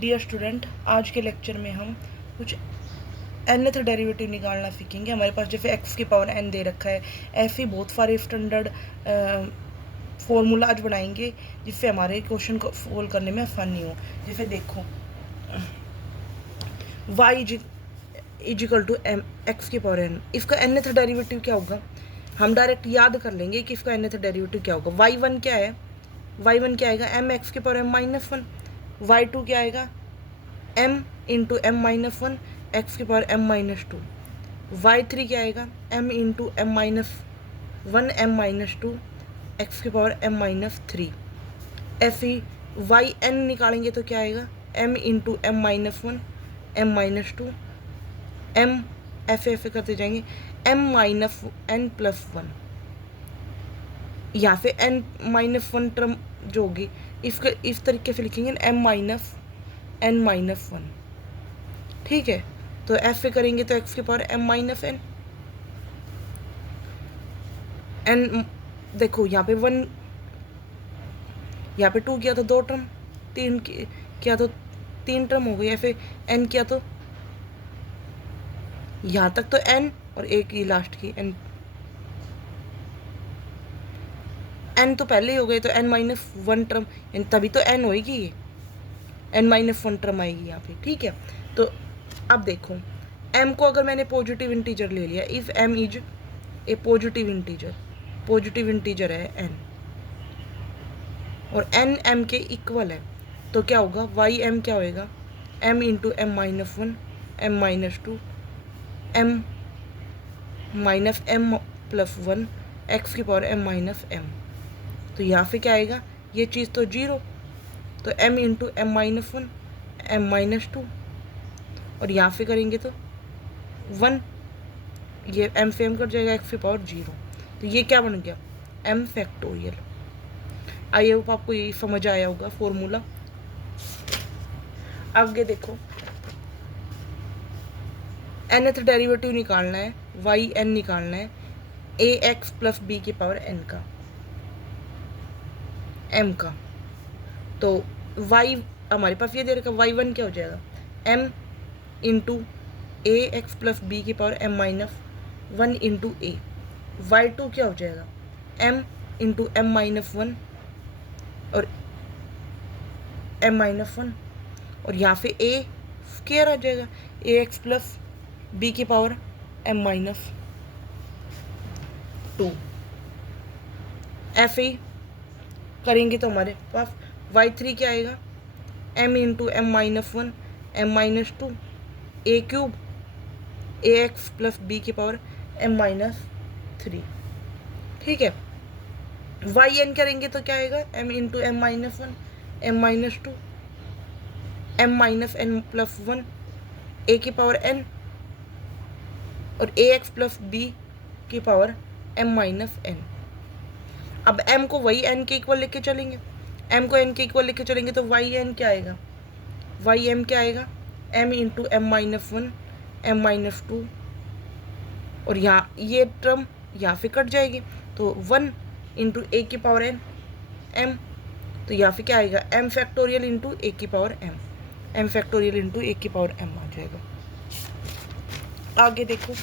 Dear student, आज के lecture में हम कुछ nth डेरिवेटिव निकालना सीखेंगे। हमारे पास जैसे x की पावर n दे रखा है, ऐसे ही बहुत सारे स्टैंडर्ड फॉर्मूला आज बनाएंगे जिससे हमारे क्वेश्चन को सोल्व करने में आसानी हो। जैसे देखो y is equal to m x की पावर n, इसका nth डेरिवेटिव क्या होगा? हम डायरेक्ट याद कर लेंगे कि इसका nth डेरिवेटिव क्या होगा। y1 क्या है? y1 क्या आएगा? m एक्स की power m minus one. y2 क्या आएगा? m into m minus one x की power m minus two. y3 क्या आएगा? m into m minus one m minus two x की पावर m माइनस थ्री। ऐसे ही yn निकालेंगे तो क्या आएगा? m into m minus one m minus two m, ऐसे ऐसे करते जाएंगे, m minus n plus one. यहाँ से n माइनस वन टर्म जो होगी इसके इस तरीके से लिखेंगे m minus n minus one. ठीक है, तो ऐसे करेंगे तो x की power m minus n। n देखो यहाँ पे वन, यहाँ पे टू किया तो दो टर्म, तीन किया तो तीन टर्म हो गई। या फिर n किया तो यहाँ तक तो n और एक ही लास्ट की n तो पहले ही हो गए, तो n माइनस वन टर्म, तभी तो n होएगी, ये n माइनस वन टर्म आएगी यहाँ पे। ठीक है, तो अब देखो m को अगर मैंने पॉजिटिव इंटीजर ले लिया, if m is a positive integer है n और n m के इक्वल है, तो क्या होगा? ym क्या होएगा? m into m minus one m minus two m minus m plus one x की पावर m माइनस m। तो यहाँ पे क्या आएगा? ये चीज़ तो जीरो, तो m into m minus one m minus two, और यहाँ पे करेंगे तो वन, ये m से m कट जाएगा, एक्स की पावर जीरो। तो ये क्या बन गया? m factorial. आई होप आपको ये समझ आया होगा फॉर्मूला। आगे देखो, nth डेरिवेटिव निकालना है, yn निकालना है ax प्लस बी की पावर n का, m का। तो y हमारे पास ये दे रखा, y1 क्या हो जाएगा? m into a x plus b की power m minus one into a. y2 क्या हो जाएगा? m into m minus one और m माइनस वन, और यहाँ पे a स्क्वायर आ जाएगा, ए एक्स प्लस बी की पावर m माइनस टू। ऐसे ही करेंगे तो हमारे पास y3 क्या आएगा? m into m minus one m minus two a cube a x plus b की पावर m माइनस थ्री। ठीक है, yn करेंगे तो क्या आएगा? m into m minus one m minus two m minus n plus one a की power n और a x plus b की पावर m माइनस n। अब m को वही n के इक्वल लेके चलेंगे, m को n के इक्वल लेके चलेंगे तो yn क्या आएगा? ym क्या आएगा? m into m minus one m minus two, और यहाँ ये टर्म यहाँ से कट जाएगी, तो वन इंटू ए की पावर n m। तो यहाँ पे क्या आएगा? m फैक्टोरियल इंटू ए की power m factorial into a की पावर m आ जाएगा। आगे देखो,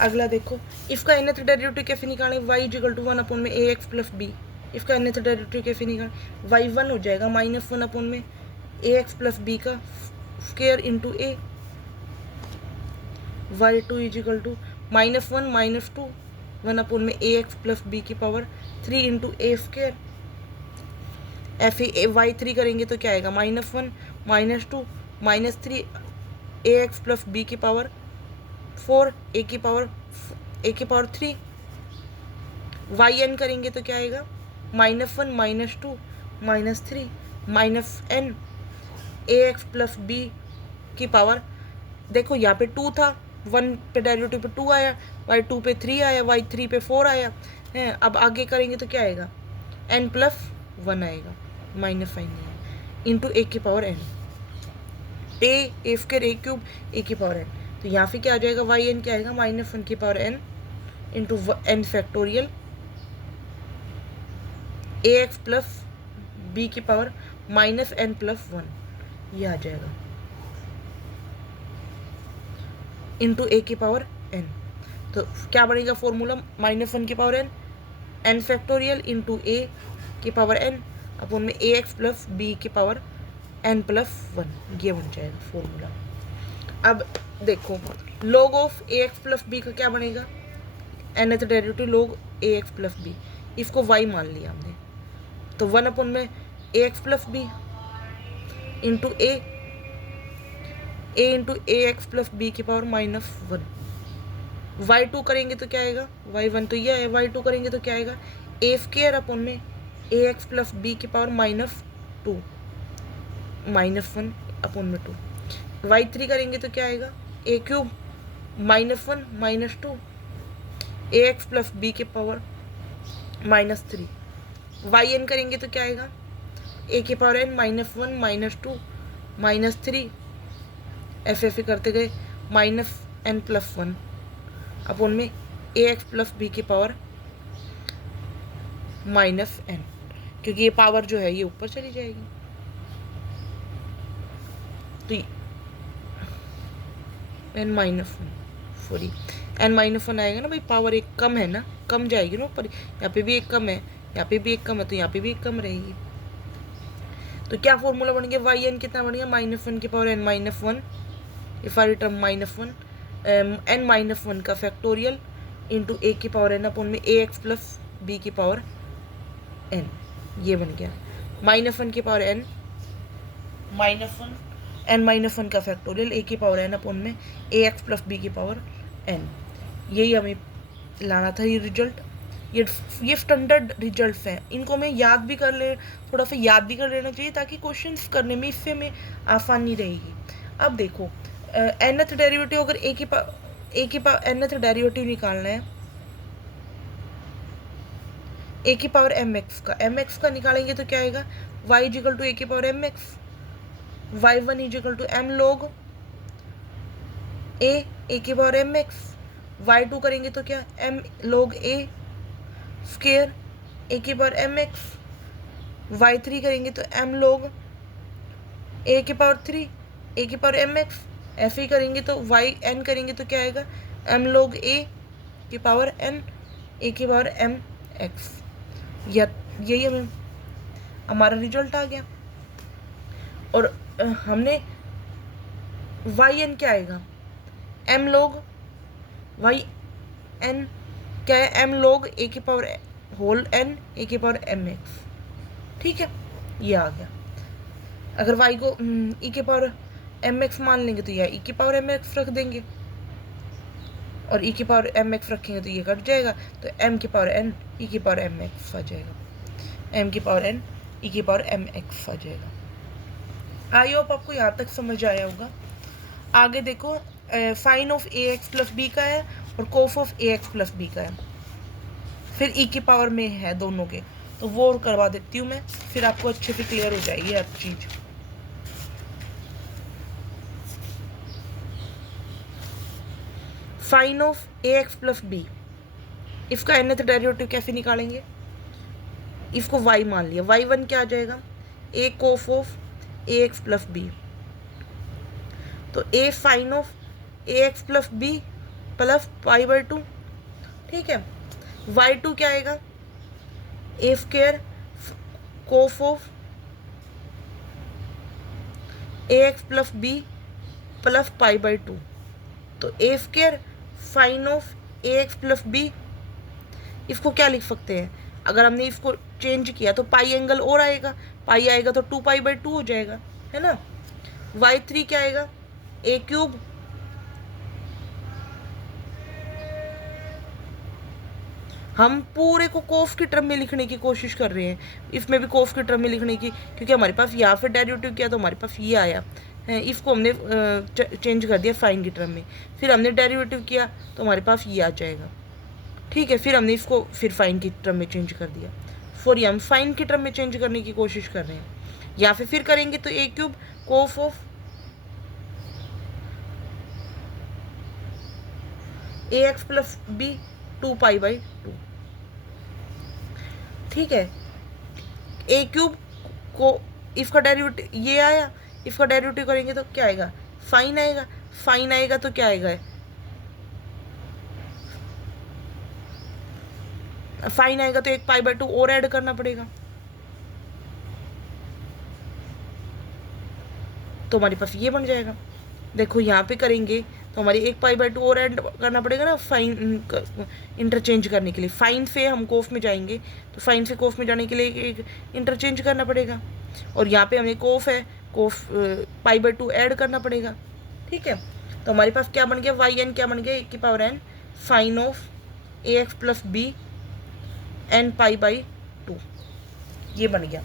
अगला देखो, इसका nth डेरिवेटिव कैसे निकालें? y equal to one upon में ए एक्स प्लस बी। इसका nth डेरिवेटिव कैसे निकालें? y1 हो जाएगा माइनस वन अपॉन में ए एक्स प्लस बी का square into a. y2 equal to minus one minus two one upon में a x plus b की power three into a square. ऐसे y3 करेंगे तो क्या आएगा? Minus one minus two minus three a x plus b की power four ए की power three. yn करेंगे तो क्या आएगा? Minus one minus two minus three minus n ए एक्स प्लस बी की पावर, देखो यहाँ पे टू था, वन पे डेरिवेटिव पे टू आया, y2 पे थ्री आया, y3 पे फोर आया है। अब आगे करेंगे तो क्या आएगा? n प्लस वन आएगा, माइनस साइन नहीं है, इंटू ए की पावर n, ए स्क्वायर ए क्यूब ए की पावर n। तो यहाँ पे क्या आ जाएगा? yn क्या आएगा? माइनस वन की power n into n factorial a x plus b की power minus n plus one ये आ जाएगा इंटू ए की पावर एन। तो क्या बनेगा फॉर्मूला, -1 की power n factorial into a की पावर एन अपन में ए एक्स प्लस बी की पावर n+1, ये बन जाएगा फॉर्मूला। अब देखो log of a x plus b का क्या बनेगा, nth derivative log a x plus b, इसको y मान लिया हमने, तो 1 में a x plus b into a into a x plus b की पावर -1। y2 करेंगे तो क्या आएगा, y1 तो ये है, y2 करेंगे तो क्या आएगा ए स्क्वायर अपन में ए एक्स प्लस बी की पावर -2 -1 अपन में 2। y3 करेंगे तो क्या आएगा ए क्यूब -1 -2 ए एक्स प्लस बी के पावर -3। yn करेंगे तो क्या आएगा ए के पावर n -1 -2 -3 ऐसे करते गए -n+1 अपन में ए एक्स प्लस बी की पावर -n, क्योंकि ये पावर जो है ये ऊपर चली जाएगी, तो n-1 सॉरी n-1 आएगा ना भाई, पावर एक कम है ना, कम जाएगी ना ऊपर, यहाँ पे भी एक कम है, यहाँ पे भी एक कम है, तो यहाँ पे भी एक कम रहेगी। तो क्या फॉर्मूला बन गया, वाई एन कितना बन गया -1 की power n-1, if I term -1 n-1 का फैक्टोरियल इंटू ए की पावर n अपन में ए एक्स प्लस बी की पावर n, ये बन गया -1 की पावर n n-1 का फैक्टोरियल ए की पावर n अपन में ए एक्स प्लस बी की पावर n। यही हमें लाना था ये रिजल्ट। ये स्टैंडर्ड रिजल्ट्स हैं, इनको हमें याद भी कर ले, थोड़ा सा याद भी कर लेना चाहिए ताकि क्वेश्चंस करने में इससे में आसानी रहेगी। अब देखो nth डेरिवेटिव, अगर ए की पावर nth डेरिवेटिव निकालना है ए की पावर mx का निकालेंगे तो क्या आएगा y इक्वल टू ए की power mx, y1 equal to m log a की पावर mx, y2 करेंगे तो क्या m log a स्क्वायर ए की पावर mx, y3 करेंगे तो m log a की पावर 3 ए की पावर mx, ऐसे ही करेंगे तो yn करेंगे तो क्या आएगा m log a की पावर n ए की पावर mx। यही हमारा रिजल्ट आ गया। और हमने yn क्या आएगा m log yn क्या है m log a की पावर होल n ए की पावर mx, ठीक है, ये आ गया। अगर y को e की पावर mx मान लेंगे तो यह e की पावर mx रख देंगे, और e की पावर mx रखेंगे तो ये कट जाएगा, तो m की पावर n e की पावर mx आ जाएगा, m की पावर n e की पावर mx आ जाएगा। आई होप आपको यहाँ तक समझ आया होगा। आगे देखो sine of a x plus b का है और cos of a x plus b का है, फिर e की पावर में है दोनों के, तो वो करवा देती हूँ मैं, फिर आपको अच्छे से क्लियर हो जाएगी हर चीज़। Sine of a x plus b, इसका nth डेरिवेटिव कैसे निकालेंगे, इसको y मान लिया, y1 क्या आ जाएगा a cos of a x plus b, तो a sine of a x plus b plus π/2, ठीक है। y2 क्या आएगा a square cos of a x plus b plus π/2, तो a square sine of a x plus b, इसको क्या लिख सकते हैं, अगर हमने इसको चेंज किया तो पाई एंगल और आएगा, पाई आएगा तो 2π/2 हो जाएगा, है ना। y3 क्या आएगा ए क्यूब हम पूरे को कोस की टर्म में लिखने की कोशिश कर रहे हैं, इसमें भी कोस की टर्म में लिखने की, क्योंकि हमारे पास यहाँ पे डेरिवेटिव किया तो हमारे पास ये आया है, इसको हमने चेंज कर दिया साइन की टर्म में, फिर हमने डेरिवेटिव किया तो हमारे पास ये आ जाएगा, ठीक है। फिर हमने इसको फिर साइन की टर्म में चेंज कर दिया, सॉरी हम साइन की टर्म में चेंज करने की कोशिश कर रहे हैं, या फिर करेंगे तो a cube cos of a x plus b 2π/2, ठीक है। ए क्यूब को इसका डेरिवेटिव ये आया, इसका डेरिवेटिव करेंगे तो क्या आएगा, फाइन आएगा। फाइन आएगा तो क्या आएगा, फाइन आएगा तो एक पाई बाय 2 और ऐड करना पड़ेगा, तो हमारे पास ये बन जाएगा। देखो यहाँ पे करेंगे तो हमारी एक पाई बाय 2 और ऐड करना पड़ेगा ना फाइन इंटरचेंज करने के लिए। फाइन से हम कोफ में जाएंगे तो फाइन से कोफ में जाने के लिए एक इंटरचेंज करना पड़ेगा, और यहाँ पे हमें कोफ है, कोफ पाई बाय 2 ऐड करना पड़ेगा। ठीक है, तो हमारे पास क्या बन गया, वाई एन क्या बन गया, एक की power n sine of a x plus b n pi by 2, ये बन गया।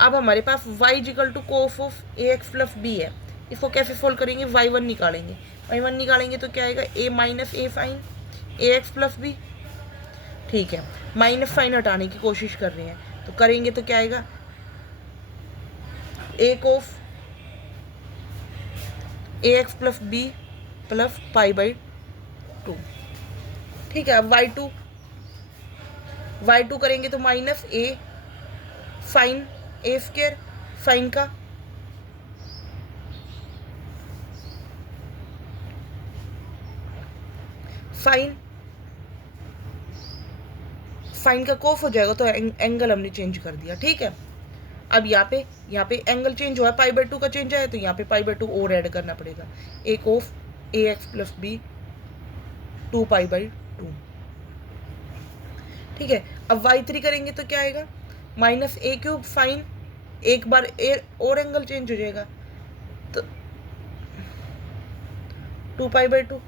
अब हमारे पास y is equal to cos of a x plus b है, इसको कैसे सोल्व करेंगे, y1 निकालेंगे। y1 निकालेंगे तो क्या आएगा, a minus a sine a x plus b. ठीक है, माइनस फाइन हटाने की कोशिश कर रहे हैं तो करेंगे तो क्या आएगा, a cos a x plus b plus pi by 2। ठीक है, अब y2 करेंगे तो minus a sine a square sine का फाइन का कोफ हो जाएगा तो एंगल हमने चेंज कर दिया। ठीक है, अब यहाँ पे एंगल चेंज हुआ है, पाई बाय 2 का चेंज आया तो यहाँ पे पाई बाय 2 और ऐड करना पड़ेगा, a cos a x plus b 2 pi by 2। ठीक है, अब y3 करेंगे तो क्या आएगा, माइनस ए क्यूब फाइन, एक बार ए और एंगल चेंज हो जाएगा तो 2 पाई बाई 2,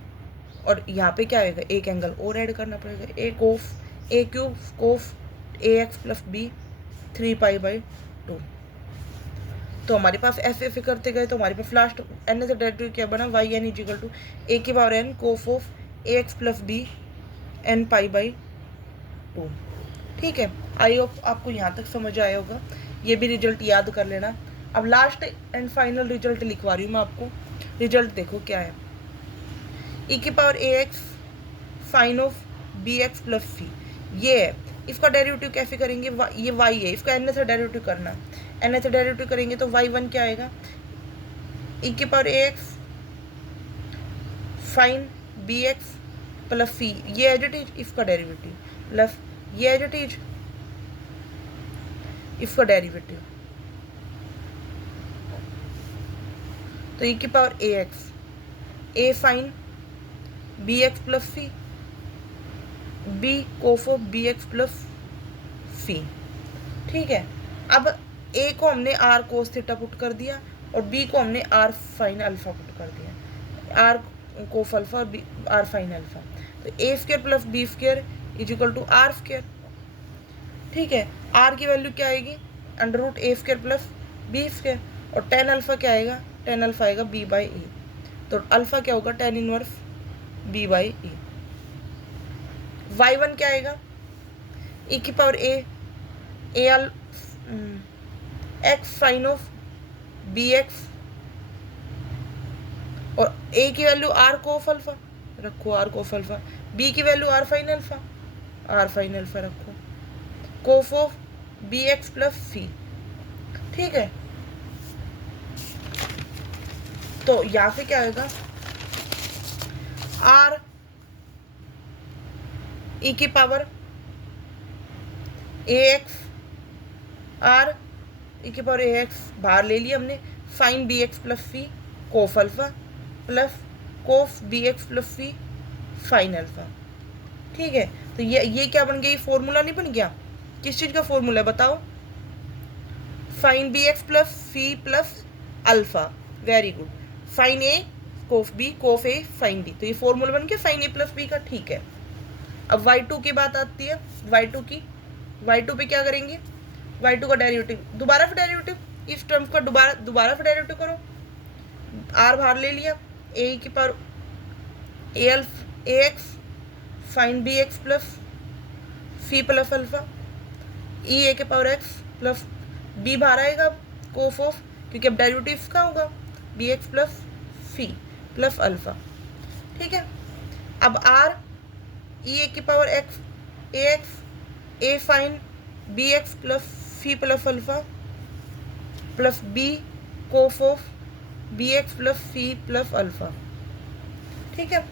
और यहाँ पे क्या आएगा, एक एंगल और ऐड करना पड़ेगा, a cos a cube cos a x plus b 3 pi by 2। तो हमारे पास ऐसे ऐसे करते गए तो हमारे पास लास्ट एन से डेरिवेटिव क्या बना, y n equal to a की power n cos of a x plus b n pi by 2। ठीक है, आई होप आपको यहाँ तक समझ आया होगा, ये भी रिजल्ट याद कर लेना। अब लास्ट एंड फाइनल रिजल्ट लिखवा रही हूँ मैं आपको। रिजल्ट देखो क्या है, ई की power a x sine of b x plus c, ये है। इसका डेरिवेटिव कैसे करेंगे, ये वाई है, इसका एन से डेरिवेटिव करना, एन से डेरिवेटिव करेंगे तो वाई1 क्या आएगा, ई की power a x sine b x plus c, ये एज इट इज इसका डेरिवेटिव प्लस ये एज इट इज इसका डेरिवेटिव, तो ई की power a x a sine b x plus c b cos of b x plus c. ठीक है, अब ए को हमने आर कोस थीटा पुट कर दिया और बी को हमने आर फाइन अल्फा पुट कर दिया, आर कोफ अल्फा और बी आर फाइन अल्फा, तो a square plus b square is equal to r square. ठीक है, आर की वैल्यू क्या आएगी, under root a square plus b square, और टेन अल्फा क्या आएगा, टेन अल्फा आएगा बी बाई ई, तो अल्फा क्या होगा, tan inverse b by e. y1 क्या आएगा, e की power a l x sine of b x, और a की वैल्यू आर कोफ अल्फा रखो, आर कोफ अल्फा, b की value r sine alpha, r sine alpha रखो, cos of b x plus c. ठीक है, तो यहाँ से क्या आएगा, आर ई की power a x r e की पावर ए एक्स बाहर ले लिया हमने, sine b x plus c cos alpha plus cos b x plus c sine alpha. ठीक है, तो ये क्या बन गया, ये फॉर्मूला नहीं बन गया, किस चीज़ का फॉर्मूला है बताओ, sine b x plus c plus alpha, very good, sine a cos b cos a sine b, तो ये फॉर्मूला बन गया फाइन ए प्लस बी का। ठीक है, अब y2 की बात आती है, y2 पे क्या करेंगे, y2 का डेरिवेटिव, दोबारा फिर डेरिवेटिव, इस टर्म का दोबारा फिर डेरिवेटिव करो, r बाहर ले लिया, a की power a x sine b x plus c plus alpha, e a के पावर एक्स प्लस बी बाहर आएगा कोफ ऑफ, क्योंकि अब डेरिवेटिव इसका होगा b x plus c plus alpha. ठीक है, अब r ई ए की power x a x a sine b x plus phi plus alpha plus b cos of b x plus phi plus alpha. ठीक है,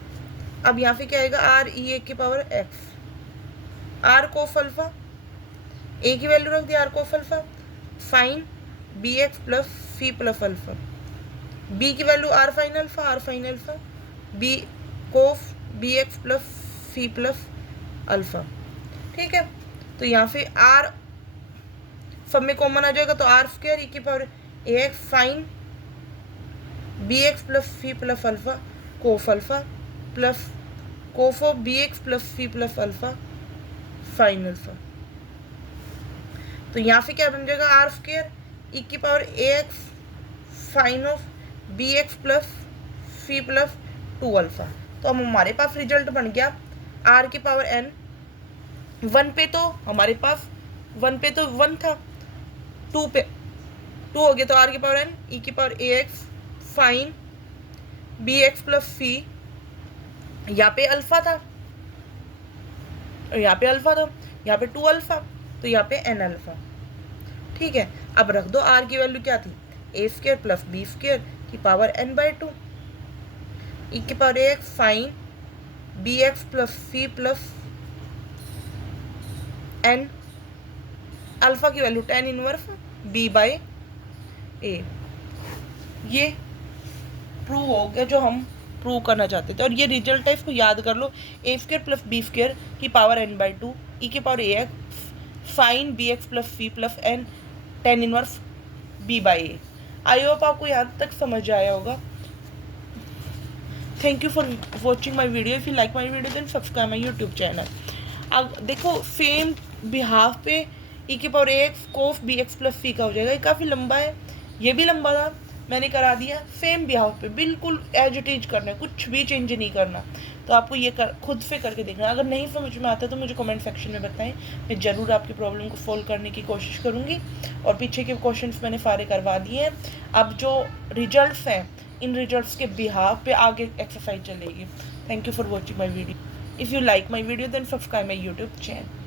अब यहाँ पे क्या आएगा, आर ई ए की power x, r cos alpha, a की value रख दी r cos alpha, sine b x plus phi plus alpha, b की value r sine alpha, b cos b x plus phi plus alpha. ठीक है, तो यहाँ पे आर सब में कॉमन आ जाएगा, तो आर स्क्वायर ई की power a x sine b x plus phi plus alpha cos alpha plus cos of b x plus phi plus alpha sine alpha. तो यहाँ पे क्या बन जाएगा, आर स्क्वायर ई की power a x sine of b x plus phi plus 2 alpha. तो अब हमारे पास रिजल्ट बन गया आर की पावर एन, 1 पे तो हमारे पास 1 पे तो 1 था, 2 पे 2 हो गया, तो आर की पावर एन ई की power a x sine b x plus phi, यहाँ पे अल्फा था और यहाँ पे अल्फा था, यहाँ पे 2 अल्फा, तो यहाँ पे एन अल्फा। ठीक है, अब रख दो आर की वैल्यू क्या थी, a square plus b square की पावर एन बाई 2 ई की power a x sine b x plus phi plus n, alpha की value tan inverse b by a. ये प्रूव हो गया जो हम प्रूव करना चाहते थे, और ये रिजल्ट है, इसको याद कर लो, a square plus b square की पावर एन बाई 2 ई की power a x sine b x plus phi plus n tan inverse b by a. I hope आपको यहाँ तक समझ आया होगा। Thank you for watching my video. If you like my video then subscribe my YouTube channel. अब देखो same behalf पे e की power a x cos b x plus फी का हो जाएगा, ये काफ़ी लंबा है, ये भी लंबा था, मैंने करा दिया सेम बिहाफ पे, बिल्कुल एज इट इज करना है, कुछ भी चेंज नहीं करना। तो आपको ये खुद से करके देखना, अगर नहीं समझ में आता तो मुझे कमेंट सेक्शन में बताएं, मैं ज़रूर आपकी प्रॉब्लम को सॉल्व करने की कोशिश करूँगी। और पीछे के क्वेश्चंस मैंने सारे करवा दिए हैं, अब जो रिजल्ट्स हैं इन रिजल्ट्स के बिहाफ पे आगे एक्सरसाइज चलेगी। Thank you for watching my video. If you like my video then subscribe my YouTube channel.